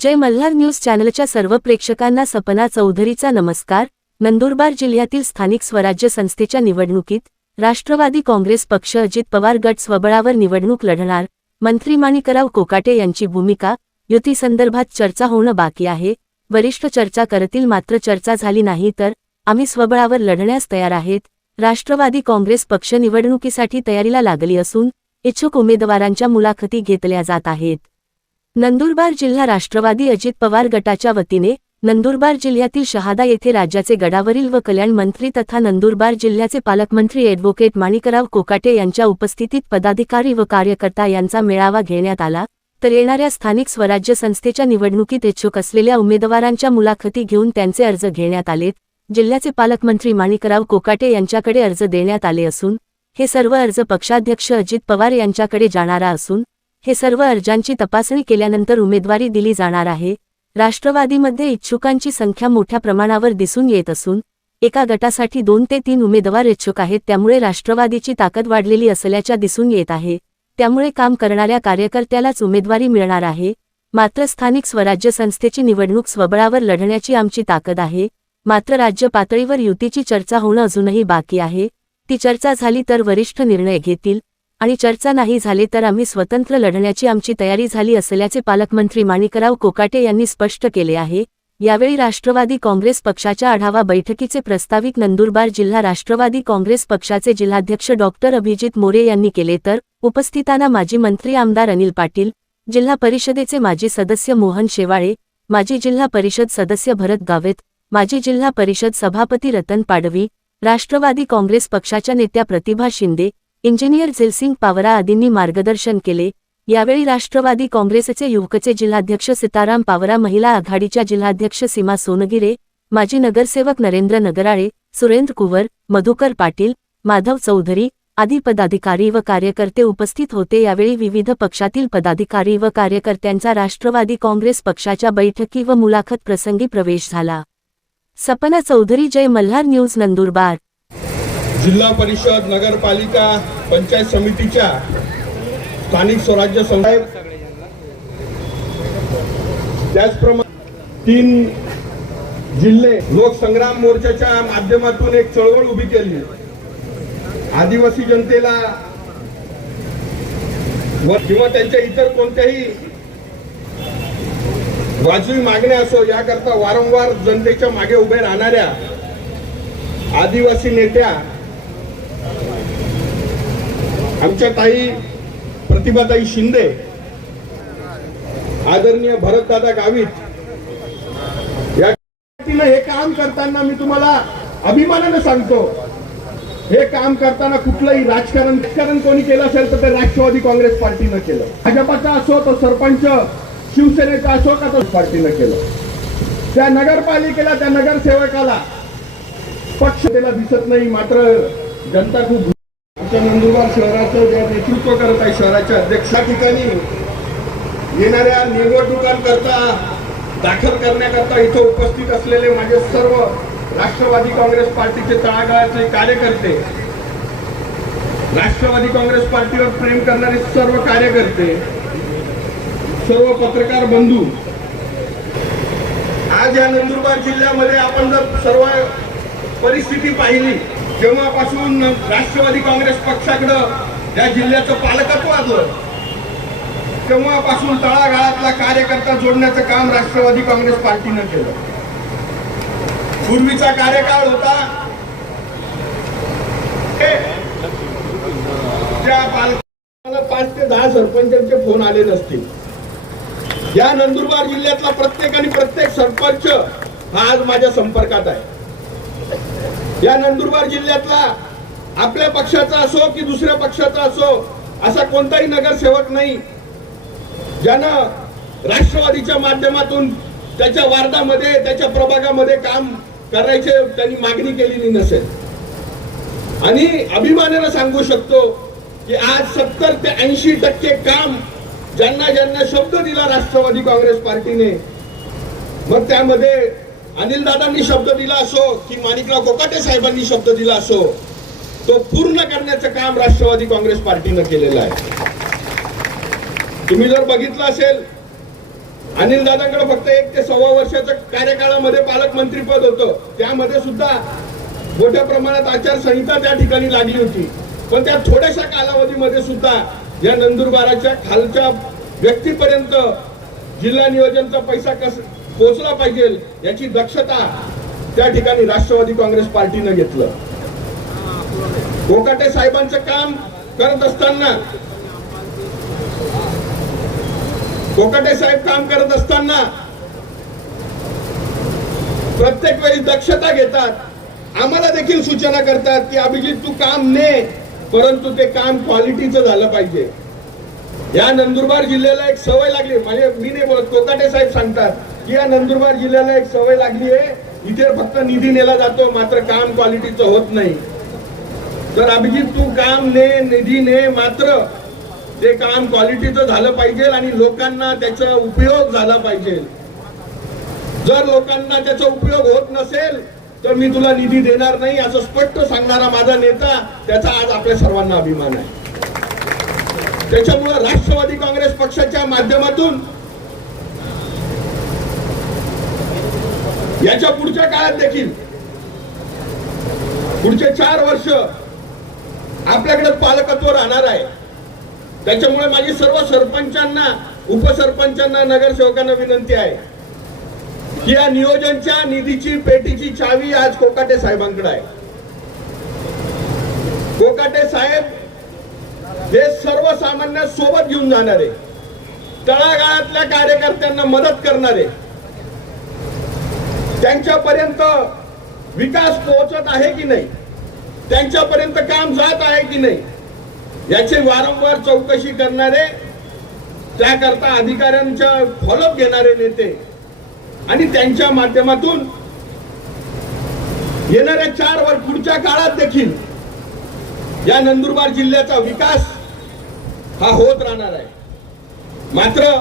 जय Malhar news चॅनलच्या सर्व प्रेक्षकांना सपना चौधरीचा नमस्कार. नंदुरबार जिल्ह्यातील स्थानिक स्वराज्य संस्थेच्या निवडणुकीत राष्ट्रवादी काँग्रेस पक्ष अजित पवार गट स्वबळावर निवडणूक लढणार. मंत्री माणिकराव कोकाटे यांची भूमिका युतीसंदर्भात चर्चा होणं बाकी आहे. वरिष्ठ चर्चा करतील मात्र चर्चा झाली नाही तर आम्ही स्वबळावर लढण्यास तयार आहेत. राष्ट्रवादी काँग्रेस पक्ष निवडणुकीसाठी तयारीला लागली असून इच्छुक उमेदवारांच्या मुलाखती घेतल्या जात आहेत. नंदुरबार जिल्हा राष्ट्रवादी अजित पवार गटाच्या वतीने नंदुरबार जिल्ह्यातील शहादा येथे राज्याचे गडावरील व कल्याण मंत्री तथा नंदुरबार जिल्ह्याचे पालकमंत्री ॲडव्होकेट माणिकराव कोकाटे यांच्या उपस्थितीत पदाधिकारी व कार्यकर्ता यांचा मेळावा घेण्यात आला. तर येणाऱ्या स्थानिक स्वराज्य संस्थेच्या निवडणुकीत इच्छुक असलेल्या उमेदवारांच्या मुलाखती घेऊन त्यांचे अर्ज घेण्यात आलेत. जिल्ह्याचे पालकमंत्री माणिकराव कोकाटे यांच्याकडे अर्ज देण्यात आले असून हे सर्व अर्ज पक्षाध्यक्ष अजित पवार यांच्याकडे जाणारा असून हे सर्व अर्जांची तपासणी केल्यानंतर उमेदवारी दिली जाणार आहे. राष्ट्रवादीमध्ये इच्छुकांची संख्या मोठ्या प्रमाणावर दिसून येत असून एका गटासाठी दोन ते तीन उमेदवार इच्छुक आहेत त्यामुळे राष्ट्रवादीची ताकद वाढलेली असल्याच्या दिसून येत आहे. त्यामुळे काम करणाऱ्या कार्यकर्त्यालाच उमेदवारी मिळणार आहे. मात्र स्थानिक स्वराज्य संस्थेची निवडणूक स्वबळावर लढण्याची आमची ताकद आहे. मात्र राज्य पातळीवर युतीची चर्चा होणं अजूनही बाकी आहे. ती चर्चा झाली तर वरिष्ठ निर्णय घेतील. आणि चर्चा नाही झाली तर आम्ही स्वतंत्र लढण्याची आमची तयारी झाली असल्याचे पालकमंत्री माणिकराव कोकाटे यांनी स्पष्ट केले आहे. यावेळी राष्ट्रवादी काँग्रेस पक्षाच्या आढावा बैठकीचे प्रस्तावित नंदुरबार जिल्हा राष्ट्रवादी काँग्रेस पक्षाचे जिल्हाध्यक्ष डॉक्टर अभिजित मोरे यांनी केले तर उपस्थितांना माजी मंत्री आमदार अनिल पाटील जिल्हा परिषदेचे माजी सदस्य मोहन शेवाळे माजी जिल्हा परिषद सदस्य भरत गावेत माजी जिल्हा परिषद सभापती रतन पाडवी राष्ट्रवादी काँग्रेस पक्षाच्या नेत्या प्रतिभा शिंदे इंजिनियर झिलसिंग पावरा आदींनी मार्गदर्शन केले. यावेळी राष्ट्रवादी काँग्रेसचे युवकचे जिल्हाध्यक्ष सीताराम पावरा महिला आघाडीच्या जिल्हाध्यक्ष सीमा सोनगिरे माजी नगरसेवक नरेंद्र नगराळे सुरेंद्र कुवर मधुकर पाटील माधव चौधरी आदी पदाधिकारी व कार्यकर्ते उपस्थित होते. यावेळी विविध पक्षातील पदाधिकारी व कार्यकर्त्यांचा राष्ट्रवादी काँग्रेस पक्षाच्या बैठकी व मुलाखत प्रसंगी प्रवेश झाला. सपना चौधरी जय मल्हार न्यूज नंदुरबार. जिल्हा परिषद नगरपालिका पंचायत समितीच्या स्थानिक स्वराज्य संस्था त्याचप्रमाणे तीन जिल्हे लोकसंग्राम मोर्चाच्या माध्यमातून एक चळवळ उभी केली. आदिवासी जनतेला व किंवा त्यांच्या इतर कोणत्याही वाजवी मागण्या असो याकरता वारंवार जनतेच्या मागे उभे राहणाऱ्या आदिवासी नेत्या आमच्या ताई प्रतिभाताई शिंदे आदरणीय भरतदादा गावित या हे काम करताना मी तुम्हाला अभिमानानं सांगतो. हे काम करताना कुठलंही राजकारण राजकारण कोणी केलं असेल तर ते राष्ट्रवादी काँग्रेस पार्टीनं केलं. भाजपाचा असो तो सरपंच शिवसेनेचा असो का तो पार्टीनं केलं. त्या नगरपालिकेला त्या नगरसेवकाला पक्ष त्याला दिसत नाही मात्र जनता खूप आमच्या नंदुरबार शहराचं ज्या नेतृत्व करत आहे शहराच्या अध्यक्षा ठिकाणी येणाऱ्या निवडणुकांकरता दाखल करण्याकरता इथं उपस्थित असलेले माझे सर्व राष्ट्रवादी काँग्रेस पार्टीचे तळागाळाचे कार्यकर्ते राष्ट्रवादी काँग्रेस पार्टीवर प्रेम करणारे सर्व कार्यकर्ते सर्व पत्रकार बंधू आज या नंदुरबार जिल्ह्यामध्ये आपण जर सर्व परिस्थिती पाहिली जेव्हापासून राष्ट्रवादी काँग्रेस पक्षाकडं या जिल्ह्याचं पालकत्व आलं तेव्हापासून तळागाळातला कार्यकर्ता जोडण्याचं काम राष्ट्रवादी काँग्रेस पार्टीनं केलं. पूर्वीचा कार्यकाळ होता हे त्या पालकाला पाच ते दहा सरपंचांचे फोन आले नसतील. या नंदुरबार जिल्ह्यातला प्रत्येक आणि प्रत्येक सरपंच हा आज माझ्या संपर्कात आहे. या नंदुरबार जिल्ह्यातला आपल्या पक्षाचा असो की दुसऱ्या पक्षाचा असो असा कोणताही नगरसेवक नाही. ज्यानं राष्ट्रवादीच्या माध्यमातून त्याच्या वार्डामध्ये त्याच्या प्रभागामध्ये काम करायचे त्यांनी मागणी केलेली नसेल. आणि अभिमानानं सांगू शकतो की आज सत्तर ते ऐंशी टक्के काम ज्यांना ज्यांना शब्द दिला राष्ट्रवादी काँग्रेस पार्टीने मग त्यामध्ये अनिल दादांनी शब्द दिला असो की माणिकराव कोकाटे साहेबांनी शब्द दिला असो तो पूर्ण करण्याचं काम राष्ट्रवादी काँग्रेस पार्टीनं केलेलं आहे. तुम्ही जर बघितलं असेल अनिल दादांकडे फक्त एक ते सव्वा वर्षाच्या कार्यकाळामध्ये पालकमंत्रीपद होतं. त्यामध्ये सुद्धा मोठ्या प्रमाणात आचारसंहिता त्या ठिकाणी लागली होती. पण त्या थोड्याशा कालावधीमध्ये सुद्धा या नंदुरबाराच्या खालच्या व्यक्तीपर्यंत जिल्हा नियोजनचा पैसा कस पोहोचला पाहिजे याची दक्षता त्या ठिकाणी राष्ट्रवादी काँग्रेस पार्टीनं घेतलं. कोकाटे साहेबांचं काम करत असताना कोकाटे साहेब काम करत असताना प्रत्येक वेळी दक्षता घेतात. आम्हाला देखील सूचना करतात की अभिजित तू काम ने. परंतु ते काम क्वालिटीचं झालं पाहिजे. या नंदुरबार जिल्ह्याला एक सवय लागली. म्हणजे मी नाही बोलत कोकाटे साहेब सांगतात. की या नंदुरबार जिल्ह्याला एक सवय लागली आहे. इथे फक्त निधी नेला जातो मात्र काम क्वालिटीचं होत नाही. तर अभिजित तू काम ने निधी ने मात्र ते काम क्वालिटीचं झालं पाहिजे आणि लोकांना त्याचा उपयोग झाला पाहिजे. जर लोकांना त्याचा उपयोग होत नसेल तर मी तुला निधी देणार नाही असं स्पष्ट सांगणारा माझा नेता त्याचा आज आपल्या सर्वांना अभिमान आहे. त्याच्यामुळे राष्ट्रवादी काँग्रेस पक्षाच्या माध्यमातून याच्या पुढच्या काळात देखील. पुढचे चार वर्ष आपल्याकडे पालकत्व राहणार आहे. त्याच्यामुळे माझी सर्व सरपंचांना उपसरपंचांना नगरसेवकांना विनंती आहे की या नियोजनच्या निधीची पेटीची चावी आज कोकाटे साहेबांकडे आहे. कोकाटे साहेब हे सर्वसामान्य सोबत घेऊन जाणारे तळागाळातल्या कार्यकर्त्यांना मदत करणारे त्यांच्यापर्यंत विकास पोहोचत आहे की नाही त्यांच्यापर्यंत काम जात आहे की नाही याची वारंवार चौकशी करणारे त्याकरता अधिकाऱ्यांच्या फॉलोअप घेणारे नेते आणि त्यांच्या माध्यमातून येणाऱ्या चार वर पुढच्या काळात देखील या नंदुरबार जिल्ह्याचा विकास हा होत राहणार आहे. मात्र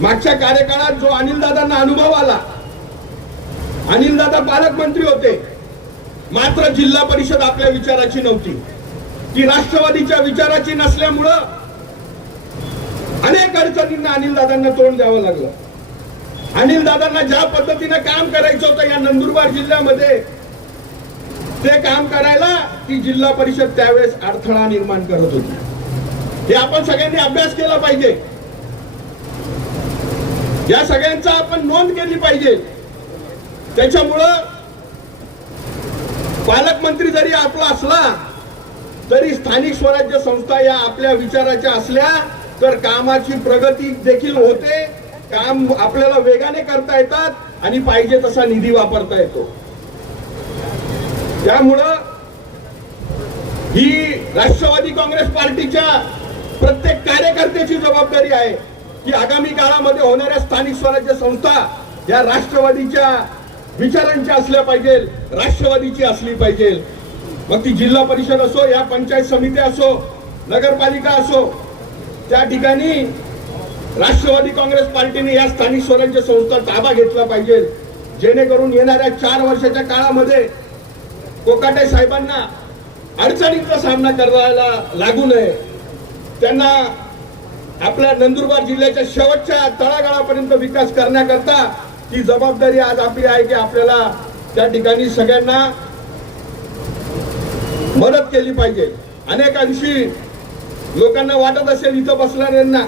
मागच्या कार्यकाळात जो अनिल दादांना अनुभव आला अनिल दादा पालकमंत्री होते. मात्र जिल्हा परिषद आपल्या विचाराची नव्हती. ती राष्ट्रवादीच्या विचाराची नसल्यामुळं अनेक अडचणींना अनिल दादांना तोंड द्यावं लागलं. अनिल दादांना ज्या पद्धतीने काम करायचं होतं या नंदुरबार जिल्ह्यामध्ये ते काम करायला ती जिल्हा परिषद त्यावेळेस अडथळा निर्माण करत होती. हे आपण सगळ्यांनी अभ्यास केला पाहिजे. या सगळ्यांचा आपण नोंद केली पाहिजे. त्याच्यामुळं पालकमंत्री जरी आपला असला तरी स्थानिक स्वराज्य संस्था या आपल्या विचाराच्या असल्या तर कामाची प्रगती देखील होते. काम आपल्याला वेगाने करता येतात आणि पाहिजे तसा निधी वापरता येतो. त्यामुळं ही राष्ट्रवादी काँग्रेस पार्टीच्या प्रत्येक कार्यकर्त्याची जबाबदारी आहे की आगामी काळामध्ये होणाऱ्या स्थानिक स्वराज्य संस्था या राष्ट्रवादीच्या विचारांच्या असल्या पाहिजे राष्ट्रवादीची असली पाहिजे. मग ती जिल्हा परिषद असो या पंचायत समित्या असो नगरपालिका असो त्या ठिकाणी राष्ट्रवादी काँग्रेस पार्टीने या स्थानिक स्वराज्य संस्था ताबा घेतला पाहिजे. जेणेकरून येणाऱ्या चार वर्षाच्या काळामध्ये कोकाटे साहेबांना अडचणींचा सामना करायला लागू नये. त्यांना आपल्या नंदुरबार जिल्ह्याच्या शेवटच्या तळागाळापर्यंत विकास करण्याकरता ती जबाबदारी आज आपली आहे की आपल्याला त्या ठिकाणी सगळ्यांना मदत केली पाहिजे. अनेकांशी लोकांना वाटत असेल इथं बसणाऱ्यांना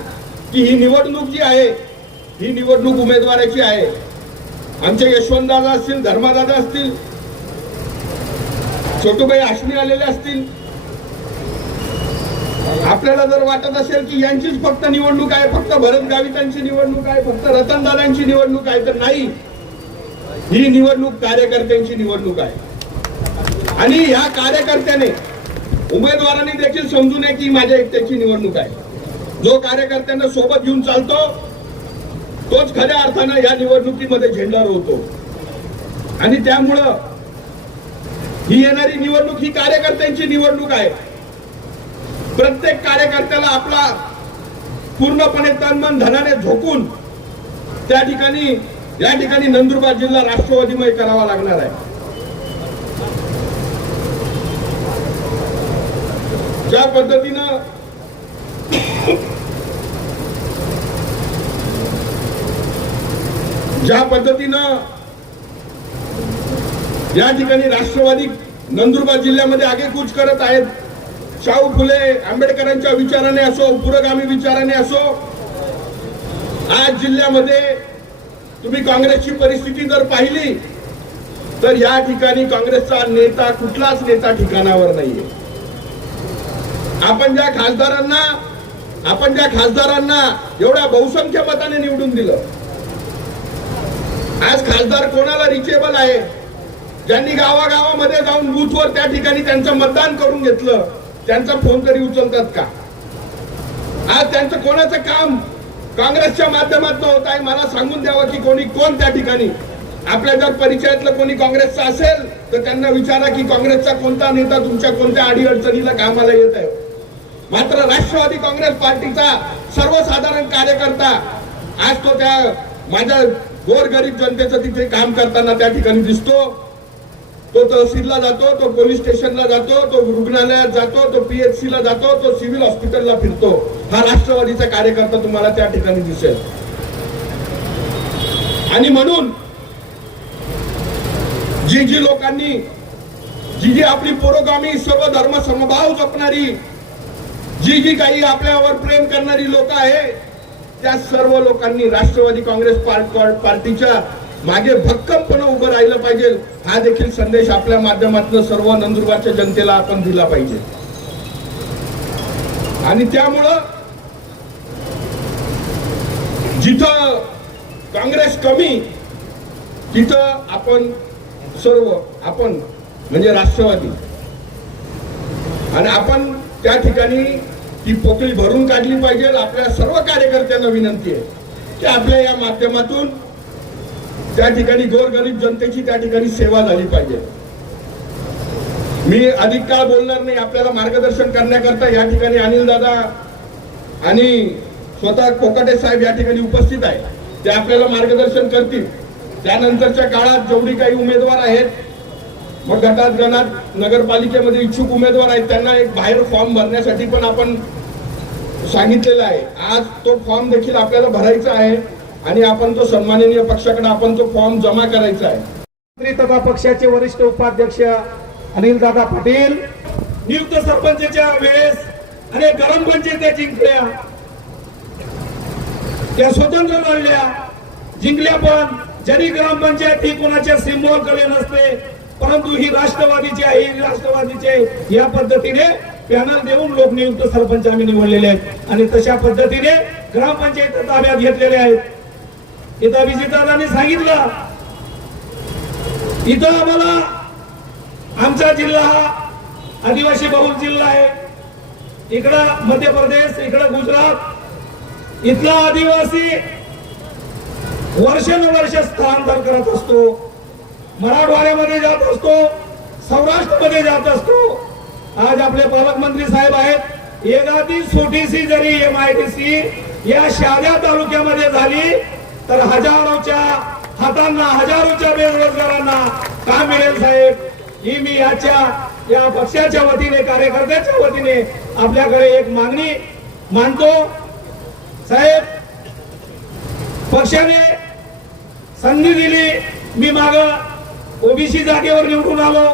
की ही निवडणूक जी आहे ही निवडणूक उमेदवाराची आहे. आमचे यशवंतदादा असतील धर्मादादा असतील छोटूबाई आश्मी आलेले असतील आपल्याला जर वाटत असेल की यांचीच फक्त निवडणूक आहे फक्त भरत गावितांची निवडणूक आहे फक्त रतनदादांची निवडणूक आहे तर नाही. ही निवडणूक कार्यकर्त्यांची निवडणूक आहे. आणि ह्या कार्यकर्त्याने उमेदवारांनी देखील समजू नये की माझ्या एकट्याची निवडणूक आहे. जो कार्यकर्त्यांना सोबत घेऊन चालतो तोच खऱ्या अर्थानं या निवडणुकीमध्ये झेंडा रोवतो. आणि त्यामुळं ही येणारी निवडणूक ही कार्यकर्त्यांची निवडणूक आहे. प्रत्येक कार्यकर्त्याला आपला पूर्णपणे तनमन धनाने झोकून त्या ठिकाणी या ठिकाणी नंदुरबार जिल्हा राष्ट्रवादीमय करावा लागणार आहे. ज्या पद्धतीनं ज्या पद्धतीनं या ठिकाणी राष्ट्रवादी नंदुरबार जिल्ह्यामध्ये आगेकूच करत आहेत शाहू फुले आंबेडकरांच्या विचाराने असो पुरोगामी विचाराने असो आज जिल्ह्यामध्ये तुम्ही काँग्रेसची परिस्थिती जर पाहिली तर या ठिकाणी काँग्रेसचा नेता कुठलाच नेता ठिकाणावर नाहीये. आपण ज्या खासदारांना आपण ज्या खासदारांना एवढ्या बहुसंख्य मताने निवडून दिलं आज खासदार कोणाला रिचेबल आहे? ज्यांनी गावागावामध्ये जाऊन बूथवर त्या ठिकाणी त्यांचं मतदान करून घेतलं त्यांचा फोन तरी उचलतात का? आज त्यांचं कोणाचं काम काँग्रेसच्या माध्यमातून होत आहे मला सांगून द्यावं की कोणी कोण त्या ठिकाणी? आपल्या जर परिचयातलं कोणी काँग्रेसचं असेल तर त्यांना विचारा की काँग्रेसचा कोणता नेता तुमच्या कोणत्या अडीअडचणीला कामाला येत आहे. मात्र राष्ट्रवादी काँग्रेस पार्टीचा सर्वसाधारण कार्यकर्ता आज तो त्या माझ्या गोरगरीब जनतेचं तिथे काम करताना त्या ठिकाणी दिसतो. तो तहसीलला जातो तो पोलीस स्टेशनला जातो तो रुग्णालयात जातो तो पीएचसी ला जातो तो सिव्हिल हॉस्पिटलला फिरतो. हा राष्ट्रवादीचा कार्यकर्ता तुम्हाला त्या ठिकाणी दिसेल. आणि म्हणून जी जी लोकांनी जी जी आपली पुरोगामी सर्व धर्म समभाव जपणारी जी जी काही आपल्यावर प्रेम करणारी लोक आहे त्या सर्व लोकांनी राष्ट्रवादी काँग्रेस पार्टीच्या मागे भक्कमपणे उभं राहिलं पाहिजे. हा देखील संदेश आपल्या माध्यमातून सर्व नंदुरबारच्या जनतेला आपण दिला पाहिजे. आणि त्यामुळं जिथं काँग्रेस कमी तिथं आपण सर्व आपण म्हणजे राष्ट्रवादी. आणि आपण त्या ठिकाणी ती पोकळी भरून काढली पाहिजे. आपल्या सर्व कार्यकर्त्यांना विनंती आहे की आपल्या या माध्यमातून त्या ठिकाणी गोरगरीब जनतेची त्या ठिकाणी सेवा झाली पाहिजे. मी अधिक काळ बोलणार नाही आपल्याला मार्गदर्शन करण्याकरता या ठिकाणी अनिल दादा आणि स्वतः कोकाटे साहेब या ठिकाणी उपस्थित आहे ते आपल्याला मार्गदर्शन करतील. त्यानंतरच्या काळात जेवढी काही उमेदवार आहेत मग गटात गणात नगरपालिकेमध्ये इच्छुक उमेदवार आहेत त्यांना एक बाहेर फॉर्म भरण्यासाठी पण आपण सांगितलेलं आहे. आज तो फॉर्म देखील आपल्याला भरायचा आहे. आणि आपण तो सन्माननीय पक्षाकडे आपण तो फॉर्म जमा करायचा आहे. तथा पक्षाचे वरिष्ठ उपाध्यक्ष अनिल दादा पाटील नियुक्त सरपंचाच्या वेळेस अनेक ग्रामपंचायत्या जिंकल्या. त्या स्वतंत्र लढल्या. जिंकल्या पण जरी ग्रामपंचायत ही कोणाच्या सिंबॉलकडे नसते परंतु ही राष्ट्रवादीची आहे राष्ट्रवादीचे या पद्धतीने पॅनल देऊन लोकनियुक्त सरपंच आम्ही निवडलेले आहेत. आणि तशा पद्धतीने ग्रामपंचायत ताब्यात घेतलेले आहेत. इथं अभिजितदादांनी सांगितलं. इथं आम्हाला आमचा जिल्हा हा आदिवासी बहुल जिल्हा आहे. इकडं मध्य प्रदेश इकडं गुजरात इथला आदिवासी वर्षानुवर्ष स्थलांतर करत असतो. मराठवाड्यामध्ये जात असतो सौराष्ट्रमध्ये जात असतो. आज आपले पालकमंत्री साहेब आहेत. एखादी छोटीशी जरी एम आय टी सी या शहाद्या तालुक्यामध्ये झाली तर हजारोच्या हातांना हजारोच्या बेरोजगारांना काम मिळेल साहेब. ही मी याच्या या पक्षाच्या वतीने कार्यकर्त्याच्या वतीने आपल्याकडे एक मागणी मानतो. साहेब पक्षाने संधी दिली मी माग ओबीसी जागेवर निवडून आलो.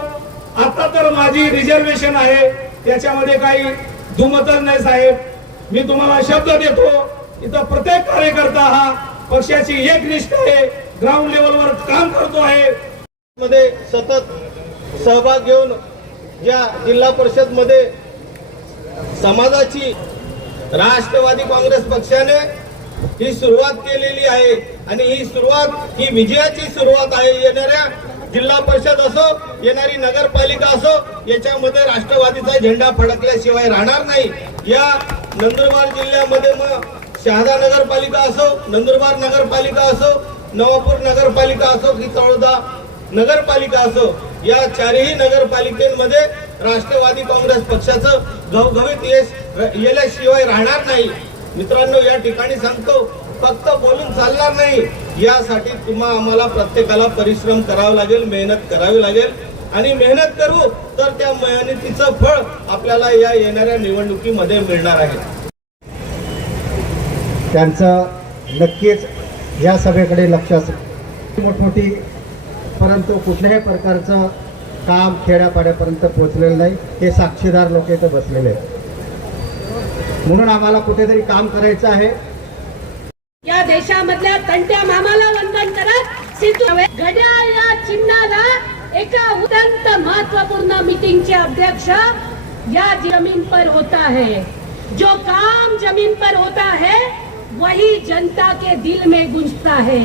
आता तर माझी रिझर्वेशन आहे त्याच्यामध्ये काही दुमतच नाही साहेब. मी तुम्हाला शब्द देतो इथं प्रत्येक कार्यकर्ता हा पक्षाची एक निष्ठ आहे ग्राउंड लेवलवर काम करतो आहे. मध्ये सतत सहभाग घेऊन ज्या जिल्हा परिषदमध्ये समाजाची राष्ट्रवादी काँग्रेस पक्षाने ही सुरुवात केलेली आहे आणि ही सुरुवात ही विजयाची सुरुवात आहे. येणाऱ्या जिल्हा परिषद असो येणारी नगरपालिका असो याच्यामध्ये राष्ट्रवादीचा झेंडा फडकल्याशिवाय राहणार नाही. या नंदुरबार जिल्ह्यामध्ये मग शहादा नगरपालिका असो नंदुरबार नगरपालिका असो नवापूर नगरपालिका असो की तळोदा नगरपालिका असो या चारही नगरपालिकेमध्ये राष्ट्रवादी काँग्रेस पक्षाचं घवघवीत यश येल्याशिवाय राहणार नाही. मित्रांनो या ठिकाणी सांगतो फक्त बोलून चालणार नाही. यासाठी तुम्हा आम्हाला प्रत्येकाला परिश्रम करावा लागेल मेहनत करावी लागेल. आणि मेहनत करू तर त्या मेहनतीचं फळ आपल्याला या येणाऱ्या निवडणुकीमध्ये मिळणार आहे. त्यांचं नक्कीच या सभेकडे लक्ष असेल. मोठमोठी परंतु कुठल्याही प्रकारचं काम खेड्यापाड्यापर्यंत पोहोचलेलं नाही. हे साक्षीदार लोक इथं बसलेले आहेत. म्हणून आम्हाला कुठेतरी काम करायचं आहे. या देशामधल्या तंट्या मामाला वंदन करत घड्याळ या चिन्हाला एका अत्यंत महत्त्वपूर्ण मीटिंगचे अध्यक्ष या जमीन पर होता है. जो काम जमीन पर होता है वही जनता के दिल में गूंजता है।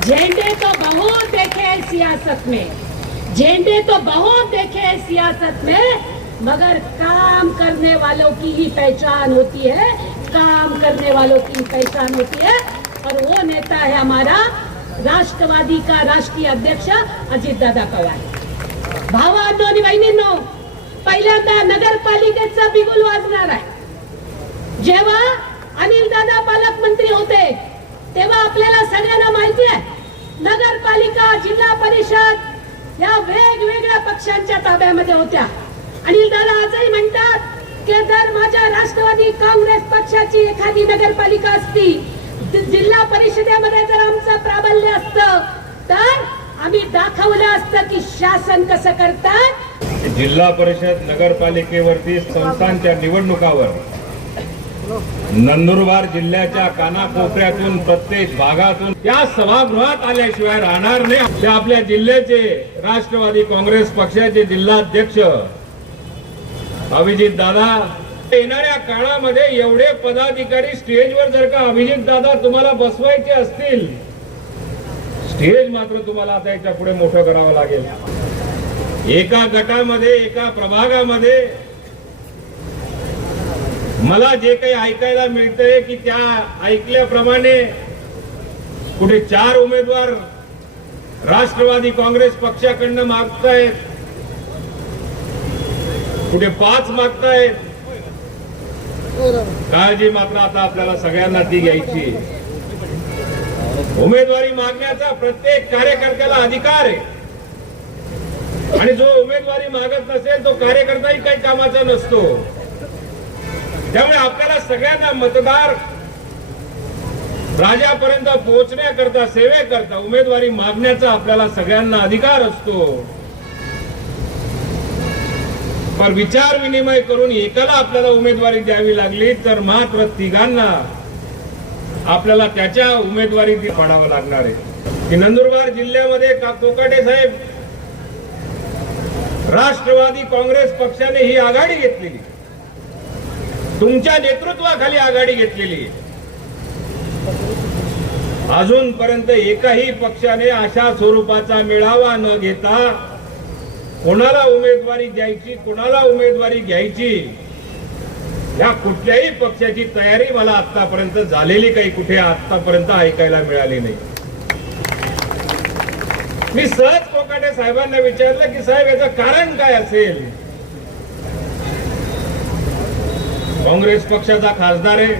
झंडे तो बहुत देखे हैं सियासत में। झंडे तो बहुत देखे हैं सियासत में, मगर काम करने वालों की ही पहचान होती है, काम करने वालों की ही पहचान होती है। और वो नेता है हमारा राष्ट्रवादी का राष्ट्रीय अध्यक्ष अजित दादा पवार। भावांनो आणि बहिणींनो पहिल्यांदा नगरपालिकेचा बिगुल वाजणार आहे जेव्हा अनिल दादा पालकमंत्री होते. तेव्हा आपल्याला सगळ्यांना माहिती आहे नगरपालिका जिल्हा परिषद या वेगवेगळ्या पक्षांच्या ताब्यामध्ये होत्या. अनिल दादा आजही म्हणतात की जर माझ्या राष्ट्रवादी काँग्रेस पक्षाची एखादी नगरपालिका असती जिल्हा परिषदेमध्ये जर आमचं प्राबल्य असतं तर आम्ही दाखवलं असतं की शासन कसं करतात जिल्हा परिषद नगरपालिकेवरती संस्थांच्या निवडणुकावर नंदुरबार जिल्ह्याच्या कानाकोपऱ्यातून प्रत्येक भागातून या सभागृहात आल्याशिवाय राहणार नाही. ते आपल्या जिल्ह्याचे राष्ट्रवादी काँग्रेस पक्षाचे जिल्हाध्यक्ष. अभिजित दादा येणाऱ्या काळामध्ये एवढे पदाधिकारी स्टेजवर जर का अभिजित दादा तुम्हाला बसवायचे असतील स्टेज मात्र तुम्हाला आता याच्यापुढे मोठं करावं लागेल. एका गटामध्ये एका प्रभागामध्ये मला जे काही ऐकायला मिळतंय की त्या ऐकल्याप्रमाणे कुठे चार उमेदवार राष्ट्रवादी काँग्रेस पक्षाकडनं मागतायत कुठे पाच मागतायत. काळजी मात्र आता आपल्याला सगळ्यांना ती घ्यायची उमेदवारी मागण्याचा प्रत्येक कार्यकर्त्याला अधिकार आहे. आणि जो उमेदवारी मागत नसेल तो कार्यकर्ताही काही कामाचा नसतो. त्यामुळे आपल्याला सगळ्यांना मतदार राजापर्यंत पोहोचण्याकरता सेवेकरता उमेदवारी मागण्याचा आपल्याला सगळ्यांना अधिकार असतो. पण विचार विनिमय करून एकाला आपल्याला उमेदवारी द्यावी लागली तर मात्र तिघांना आपल्याला त्याच्या उमेदवारी ती पाडावं लागणार आहे. की नंदुरबार जिल्ह्यामध्ये का कोकाटे साहेब राष्ट्रवादी काँग्रेस पक्षाने ही आघाडी घेतलेली? तुमच्या नेतृत्वाखाली आघाडी घेतलेली आहे. अजूनपर्यंत एकाही पक्षाने अशा स्वरूपाचा मेळावा न घेता कोणाला उमेदवारी द्यायची कोणाला उमेदवारी घ्यायची या कुठल्याही पक्षाची तयारी मला आतापर्यंत झालेली काही कुठे आतापर्यंत ऐकायला मिळाली नाही मी सहज कोकाटे साहेबांना विचारलं की साहेब याचं कारण काय असेल काँग्रेस पक्षाचा खासदार आहे.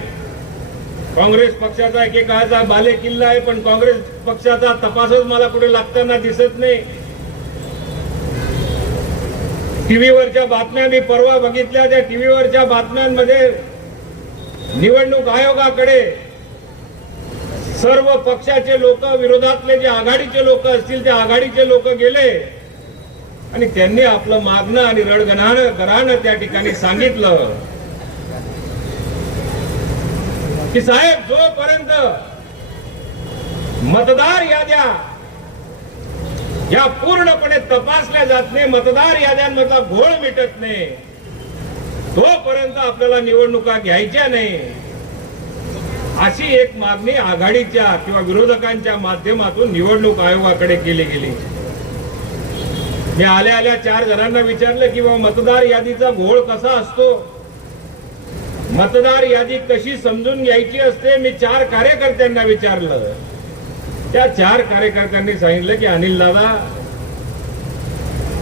काँग्रेस पक्षाचा एकेकाळचा बाले किल्ला आहे पण काँग्रेस पक्षाचा तपासच मला कुठे लागताना दिसत नाही. टीव्हीवरच्या बातम्या मी परवा बघितल्या त्या टीव्हीवरच्या बातम्यांमध्ये निवडणूक आयोगाकडे सर्व पक्षाचे लोक विरोधातले जे आघाडीचे लोक असतील त्या आघाडीचे लोक गेले. आणि त्यांनी आपलं मागणं आणि रडगणानं गरानं त्या ठिकाणी सांगितलं. की साहेब जोपर्यंत मतदार याद्या या पूर्णपणे तपासल्या जात नाही मतदार याद्यांमधला घोळ मिटत नाही तोपर्यंत आपल्याला निवडणुका घ्यायच्या नाही. अशी एक मागणी आघाडीच्या किंवा विरोधकांच्या माध्यमातून निवडणूक आयोगाकडे केली गेली. मी आल्या आल्या चार जणांना विचारलं की बाबा मतदार यादीचा घोळ कसा असतो? मतदार यादी कशी समजून घ्यायची असते मी चार कार्यकर्त्यांना विचारलं. त्या चार कार्यकर्त्यांनी सांगितलं की अनिल दादा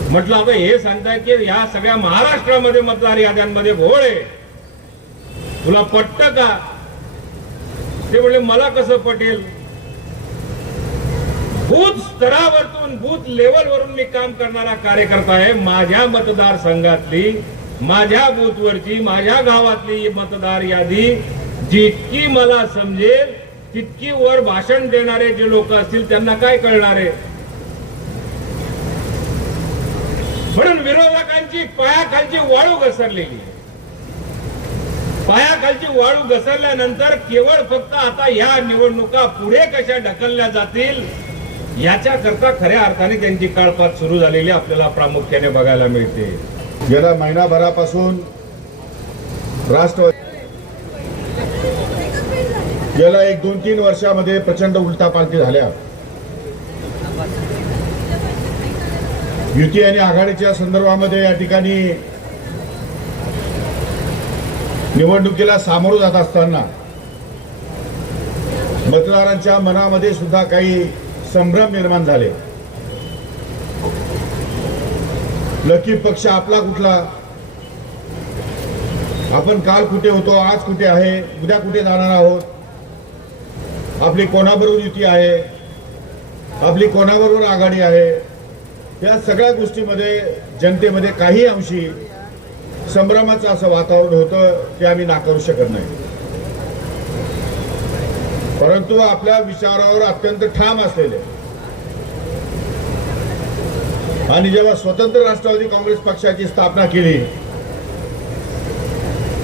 म्हटलं आता हे सांगताय की या सगळ्या महाराष्ट्रामध्ये मतदार याद्यांमध्ये घोळ आहे. तुला पटत का? ते म्हणले मला कसं पटेल? बूथ स्तरावरतून बूथ लेवलवरून मी काम करणारा कार्यकर्ता आहे. माझ्या मतदारसंघातली माझ्या बूथवरची माझ्या गावातली मतदार यादी जितकी मला समजेल तितकी वर भाषण देणारे जे लोक असतील त्यांना काय कळणार आहे? म्हणून विरोधकांची पायाखालची वाळू घसरलेली पायाखालची वाळू घसरल्यानंतर केवळ फक्त आता या निवडणुका पुढे कशा ढकलल्या जातील याच्या करता खऱ्या अर्थाने त्यांची काळपात सुरू झालेली आपल्याला प्रामुख्याने बघायला मिळते. गेल्या महिनाभरापासून राष्ट्रवादी गेल्या एक दोन तीन वर्षामध्ये प्रचंड उलटापालटी झाल्या. युती आणि आघाडीच्या संदर्भामध्ये या ठिकाणी निवडणुकीला सामोरं जात असताना मतदारांच्या मनामध्ये सुद्धा काही संभ्रम निर्माण झाले. लकी पक्ष आपला कुठला? आपण काल कुठे होतो आज कुठे आहे उद्या कुठे जाणार आहोत? आपली कोणाबरोबर युती आहे? आपली कोणाबरोबर आघाडी आहे? या सगळ्या गोष्टीमध्ये जनतेमध्ये काही अंशी संभ्रमाचं असं वातावरण होतं ते आम्ही नाकारू शकत नाही. परंतु आपल्या विचारावर अत्यंत ठाम असलेले आणि जेव्हा स्वतंत्र राष्ट्रवादी काँग्रेस पक्षाची स्थापना केली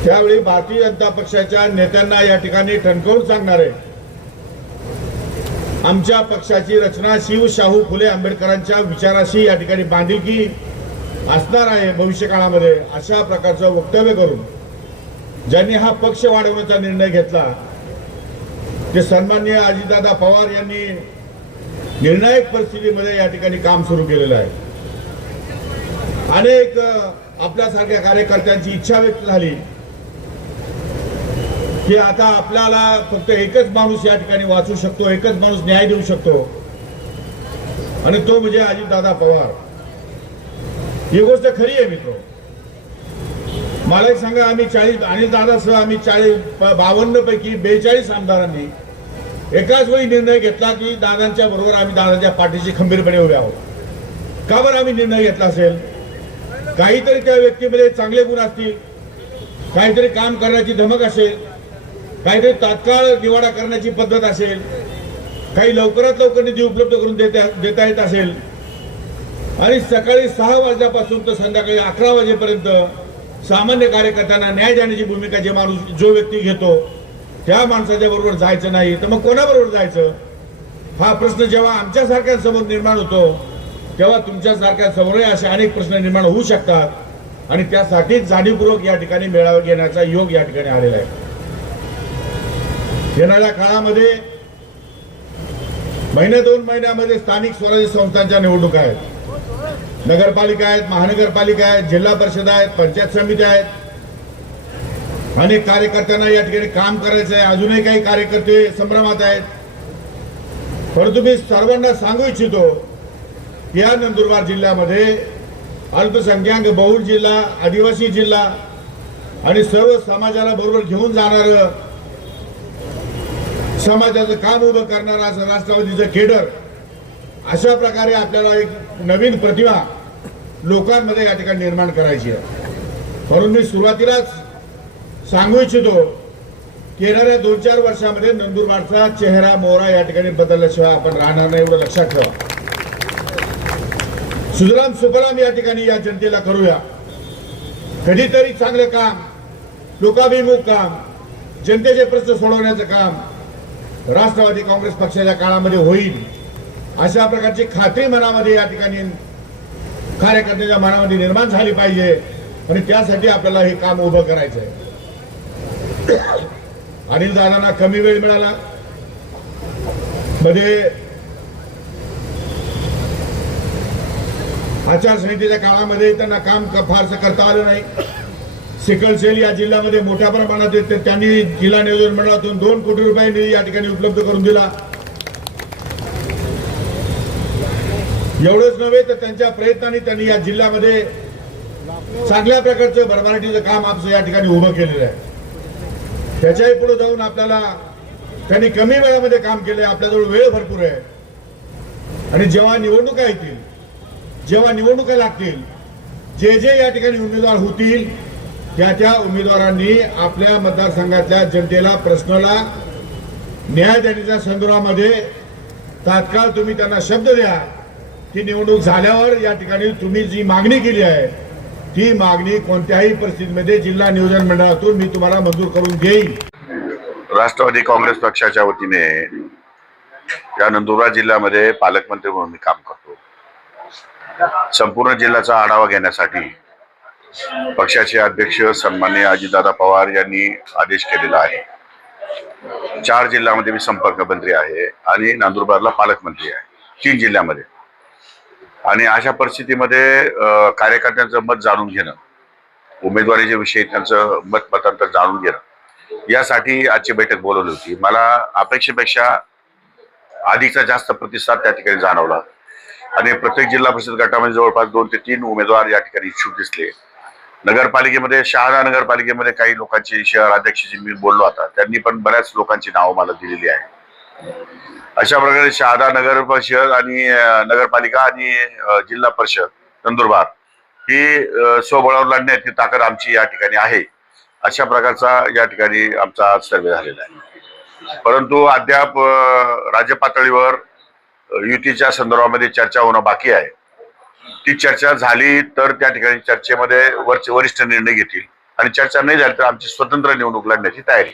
त्यावेळी भारतीय जनता पक्षाच्या नेत्यांना या ठिकाणी ठणकावून आहे आमच्या पक्षाची रचना शिव शाहू फुले आंबेडकरांच्या विचाराशी या ठिकाणी बांधिलकी असणार आहे भविष्य काळामध्ये अशा प्रकारचं वक्तव्य करून ज्यांनी हा पक्ष वाढवण्याचा निर्णय घेतला ते सन्माननीय अजितदादा पवार यांनी निर्णायक परिस्थितीमध्ये या ठिकाणी काम सुरू केलेलं आहे. अनेक आपल्यासारख्या कार्यकर्त्यांची इच्छा व्यक्त झाली की आता आपल्याला फक्त एकच माणूस या ठिकाणी वाचू शकतो एकच माणूस न्याय देऊ शकतो. आणि तो म्हणजे अजितदादा पवार. ही गोष्ट खरी आहे मित्र. मला एक सांगा आम्ही चाळीस आणि दादासह आम्ही चाळीस बावन्न पैकी बेचाळीस आमदारांनी एकाच वेळी निर्णय घेतला की दादांच्या बरोबर आम्ही दादाच्या पाठीशी खंबीरपणे उभे आहोत. का बरं आम्ही निर्णय घेतला असेल? काहीतरी त्या व्यक्तीमध्ये चांगले गुण असतील काहीतरी काम करण्याची धमक असेल काहीतरी तात्काळ निवाडा करण्याची पद्धत असेल काही लवकरात लवकर निधी उपलब्ध करून देता देता येत असेल. आणि सकाळी सहा वाजल्यापासून तर संध्याकाळी अकरा वाजेपर्यंत सामान्य कार्यकर्त्यांना न्याय देण्याची भूमिका जे माणूस जो व्यक्ती घेतो त्या माणसाच्या बरोबर जायचं नाही. तर मग कोणाबरोबर जायचं? हा प्रश्न जेव्हा आमच्यासारख्यांसमोर निर्माण होतो तेव्हा तुमच्यासारख्या समोरही असे अनेक प्रश्न निर्माण होऊ शकतात आणि त्यासाठीच जाणीवपूर्वक या ठिकाणी मेळावा घेण्याचा योग या ठिकाणी आलेला आहे. येणाऱ्या काळामध्ये महिने दोन महिन्यामध्ये स्थानिक स्वराज्य संस्थांच्या निवडणुका आहेत. नगरपालिका आहेत महानगरपालिका आहेत जिल्हा परिषद आहेत पंचायत समिती आहेत. अनेक कार्यकर्त्यांना या ठिकाणी काम करायचं आहे. अजूनही काही कार्यकर्ते संभ्रमात आहेत. परंतु मी सर्वांना सांगू इच्छितो या नंदुरबार जिल्ह्यामध्ये अल्पसंख्याक बहुल जिल्हा आदिवासी जिल्हा आणि सर्व समाजाला बरोबर घेऊन जाणारं समाजाचं काम उभं करणारं असं राष्ट्रवादीचं केडर अशा प्रकारे आपल्याला एक नवीन प्रतिभा लोकांमध्ये या ठिकाणी निर्माण करायची आहे. म्हणून मी सुरुवातीलाच सांगू इच्छितो की येणाऱ्या दोन चार वर्षामध्ये नंदुरबारचा चेहरा मोहरा या ठिकाणी बदलल्याशिवाय आपण राहणार नाही एवढं लक्षात ठेवा. सुजराम सुफलाम या ठिकाणी या जनतेला करूया. कधीतरी चांगलं काम लोकाभिमुख काम जनतेचे प्रश्न सोडवण्याचं काम राष्ट्रवादी काँग्रेस पक्षाच्या काळामध्ये होईल अशा प्रकारची खात्री मनामध्ये या ठिकाणी कार्यकर्त्याच्या मनामध्ये निर्माण झाली पाहिजे आणि त्यासाठी आपल्याला हे काम उभं करायचं आहे अनिल दादांना कमी वेळ मिळाला. मध्ये आचारसंहितेच्या काळामध्ये त्यांना काम फारसं करता आलं नाही. सिकल सेल या जिल्ह्यामध्ये मोठ्या प्रमाणात येते त्यांनी जिल्हा नियोजन मंडळातून दोन कोटी रुपये निधी या ठिकाणी उपलब्ध करून दिला. एवढंच नव्हे तर त्यांच्या प्रयत्नाने त्यांनी या जिल्ह्यामध्ये चांगल्या प्रकारचं भरभराटीचं काम आमचं या ठिकाणी उभं केलेलं आहे. त्याच्याही पुढे जाऊन आपल्याला त्यांनी कमी वेळामध्ये काम केले आपल्याजवळ वेळ भरपूर आहे. आणि जेव्हा निवडणुका येतील जेव्हा निवडणुका लागतील जे जे या ठिकाणी उमेदवार होतील त्या त्या उमेदवारांनी आपल्या मतदारसंघातल्या जनतेला प्रश्नाला न्याय देण्याच्या संदर्भामध्ये तात्काळ तुम्ही त्यांना शब्द द्या. की निवडणूक झाल्यावर या ठिकाणी तुम्ही जी मागणी केली आहे ती मागणी कोणत्याही परिस्थितीमध्ये जिल्हा नियोजन मंडळातून मी तुम्हाला मंजूर करून घेईन. राष्ट्रवादी काँग्रेस पक्षाच्या वतीने या नंदुरबार जिल्ह्यामध्ये पालकमंत्री म्हणून मी काम करतो. संपूर्ण जिल्ह्याचा आढावा घेण्यासाठी पक्षाचे अध्यक्ष सन्मान्य अजितदादा पवार यांनी आदेश केलेला आहे. चार जिल्ह्यामध्ये मी संपर्क मंत्री आहे आणि नंदुरबारला पालकमंत्री आहे. तीन जिल्ह्यामध्ये. आणि अशा परिस्थितीमध्ये कार्यकर्त्यांचं मत जाणून घेणं उमेदवारीच्या विषयी त्यांचं मत मतांतर जाणून घेणं यासाठी आजची बैठक बोलवली होती. मला अपेक्षेपेक्षा आधीचा जास्त प्रतिसाद त्या ठिकाणी जाणवला. आणि प्रत्येक जिल्हा परिषद गटामध्ये जवळपास दोन ते तीन उमेदवार या ठिकाणी इच्छुक दिसले. नगरपालिकेमध्ये शहादा नगरपालिकेमध्ये काही लोकांची शहर अध्यक्षाची मी बोललो आता त्यांनी पण बऱ्याच लोकांची नावं मला दिलेली आहे अशा प्रकारे शहादा नगर परिषद आणि नगरपालिका आणि जिल्हा परिषद नंदुरबार ही स्वबळावर लढण्याची ताकद आमची या ठिकाणी आहे. अशा प्रकारचा या ठिकाणी आमचा सर्वे झालेला आहे. परंतु अद्याप राज्य पातळीवर युतीच्या संदर्भामध्ये चर्चा होणं बाकी आहे. ती चर्चा झाली तर त्या ठिकाणी चर्चेमध्ये वरचे वरिष्ठ निर्णय घेतील. आणि चर्चा नाही झाली तर आमची स्वतंत्र निवडणूक लढण्याची तयारी.